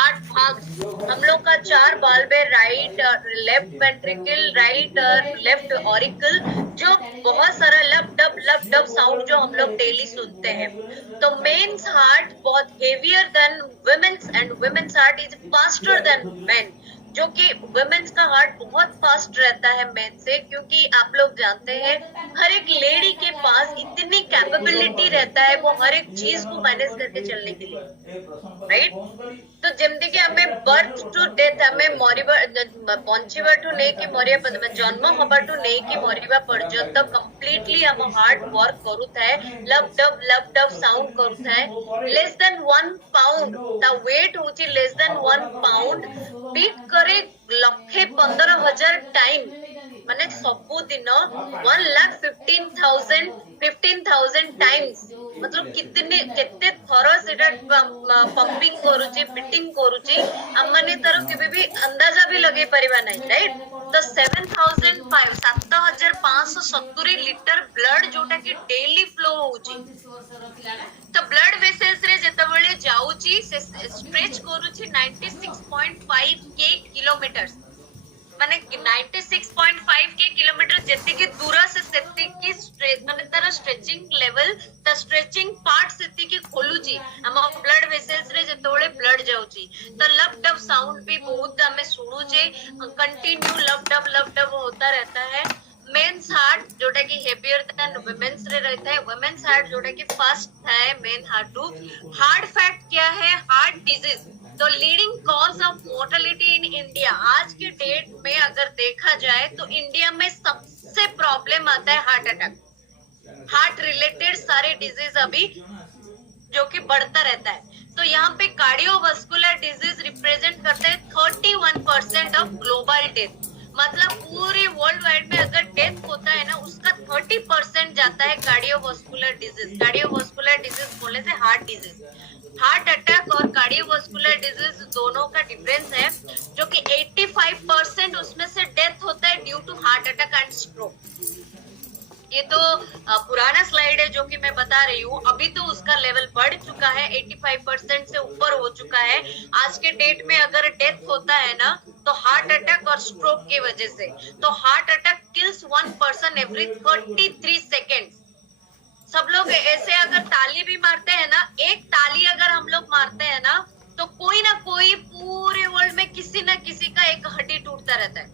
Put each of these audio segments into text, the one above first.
Heart भाग हम लोग का 4 बाल्ब है, right left ventricle, right left auricle, जो बहुत सारा लब डब साउंड जो हम लोग डेली सुनते हैं। तो मेन्स हार्ट बहुत heavier than women's and women's heart is faster than men, जो कि वुमेन्स का हार्ट बहुत फास्ट रहता है मेन से, क्योंकि आप लोग जानते हैं हर एक लेडी के पास इतनी कैपेबिलिटी रहता है वो हर एक चीज को मैनेज करके चलने के लिए, राइट। तो जेमती कि हमें बर्थ टू डेथ हमें मरिबा बंचिबाठू नहीं कि मरिया जन्म हबाठू नहीं कि मरिबा पर्यंत कंप्लीटली हम हार्ट वर्क करूथाए, लब डब साउंड करूथाए। लेस देन 1 पाउंड ता वेट होची लेस देन 1 पाउंड बीट करे 1,15,000 टाइम, माने सबु दिन 1,15,000 टाइम्स, मतलब कितने केते थरो सेटा पंपिंग करूची बीटिंग करूची हम माने तार केबे भी अंदाजा भी लगे परिबा नहीं, राइट। तो 7,570 लीटर ब्लड जोटा कि डेली फ्लो होची, तो ब्लड वेसल्स रे जेतबेले जाउची से स्ट्रेच करूची 96.5 के किलोमीटर्स, माने 96.5 के किलोमीटर जेते के दूर से सेति की स्ट्रेच माने तार स्ट्रेचिंग लेवल ता स्ट्रेचिंग पार्ट सेति की खोलुची हम ब्लड वेसल्स रे जेतबेले ब्लड जाउची। तो लब डब साउंड भी बहुत हमें सुनुचे, कंटिन्यू लब डब होता रहता है। मेन्स हार्ट जोटा कि हेवियर देन वुमेन्स रे रहता है, वुमेन्स हार्ट जोटा कि फास्ट है main heart two. Heart fact क्या है, हार्ट डिजीज तो leading cause of mortality in India आज के डेट में अगर देखा जाए तो इंडिया में सबसे प्रॉब्लम आता है हार्ट अटैक, हार्ट रिलेटेड सारे डिजीज अभी जो कि बढ़ता रहता है। तो यहाँ पे कार्डियोवास्कुलर डिजीज रिप्रेजेंट करते हैं 31% ऑफ ग्लोबल डेथ, मतलब पूरे वर्ल्ड वाइड में अगर डेथ होता है ना उसका 30% जाता है कार्डियोवास्कुलर डिजीज। कार्डियोवास्कुलर डिजीज बोलने से हार्ट डिजीज, हार्ट अटैक और कार्डियोवास्कुलर डिजीज दोनों का डिफरेंस है, जो कि 85% उसमें से डेथ होता है due to heart attack and stroke. ये तो पुराना स्लाइड है जो कि मैं बता रही हूँ, अभी तो उसका लेवल बढ़ चुका है, 85% से ऊपर हो चुका है। आज के डेट में अगर डेथ होता है ना तो हार्ट अटैक और स्ट्रोक की वजह से, तो heart attack kills 1 person every 33 seconds. सब लोग ऐसे अगर ताली भी मारते हैं ना, एक ताली अगर हम लोग मारते हैं ना तो कोई ना कोई पूरे वर्ल्ड में किसी ना किसी का एक हड्डी टूटता रहता है।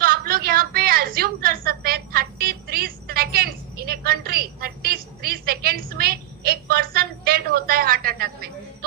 तो आप लोग यहाँ पे अज्यूम कर सकते हैं 33 seconds in a country, 33 seconds में एक पर्सन डेड होता है हार्ट अटैक में।